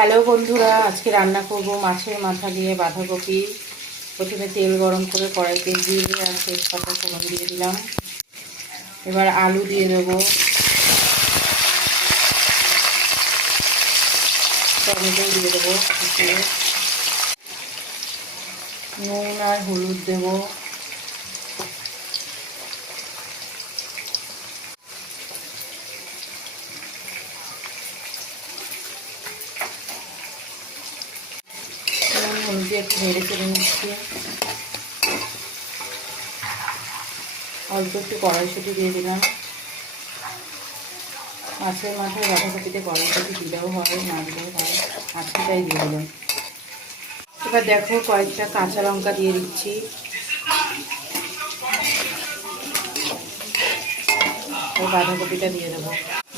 Hello বন্ধুরা, আজকে রান্না করব মাছের মাথা দিয়ে বাঁধাকপি। প্রথমে তেল গরম করে কড়াইতে জিরে আর তেজপাতা ফোড়ন দিয়ে দিলাম। এবার আলু দিয়ে দেবো, টমেটো দিয়ে দেবো, নুন আর হলুদ দেবো, হলুদ দিয়ে একটু নেড়ে চেড়ে নিচ্ছি। অল্প একটু কড়াইশুঁটি দিয়ে দিলাম। মাছের মাথায় বাঁধাকপিতে কড়াইশুঁটি দিলেও হয়, না দিলেও হয়, আজকেটাই দিয়ে দিলাম। এবার দেখো, কয়েকটা কাঁচা লঙ্কা দিয়ে দিচ্ছি। বাঁধাকপিটা দিয়ে দেবো।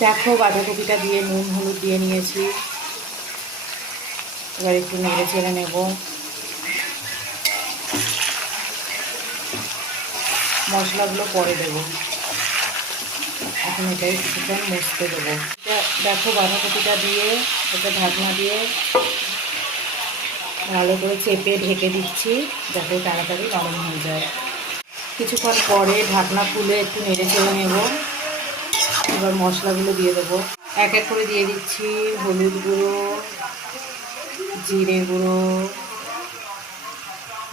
দেখো, বাঁধাকপিটা দিয়ে নুন হলুদ দিয়ে নিয়েছি। এবার একটু নেড়ে চেড়ে নেব। মশলাগুলো পরে দেবো, এখন এটাই কিছুক্ষণ মুছতে দেবো। দেখো, বাঁধাকপিটা দিয়ে এটা ঢাকনা দিয়ে ভালো করে চেপে ঢেকে দিচ্ছি, যাতে তাড়াতাড়ি নরম হয়ে যায়। কিছুক্ষণ পরে ঢাকনা খুলে একটু নেড়ে চেড়ে নেব। এবার মশলাগুলো দিয়ে দেবো, এক এক করে দিয়ে দিচ্ছি। হলুদ গুঁড়ো, জিরে গুঁড়ো,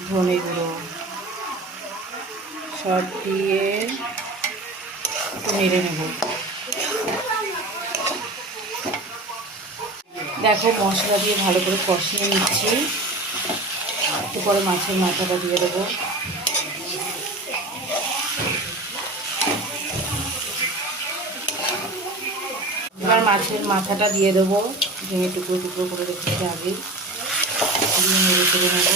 ধনে গুঁড়ো সব দিয়ে একটু নেড়ে নেব। দেখো, মশলা দিয়ে ভালো করে কষিয়ে নিচ্ছি। একটু পরে মাছের মাথাটা দিয়ে দেবো। এবার মাছের মাথাটা দিয়ে দেবো, ভেঙে টুকরো টুকরো করে রেখেছি আগে, দিয়ে নেড়ে চেড়ে নেব।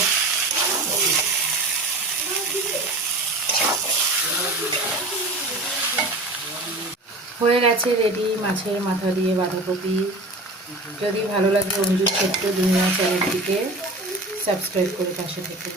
হয়ে গেছে রেডি মাছের মাথা দিয়ে বাঁধাকপি। যদি ভালো লাগে অঞ্জুর ছোট্ট দুনিয়া চ্যানেলটিকে সাবস্ক্রাইব করে পাশে থেকে।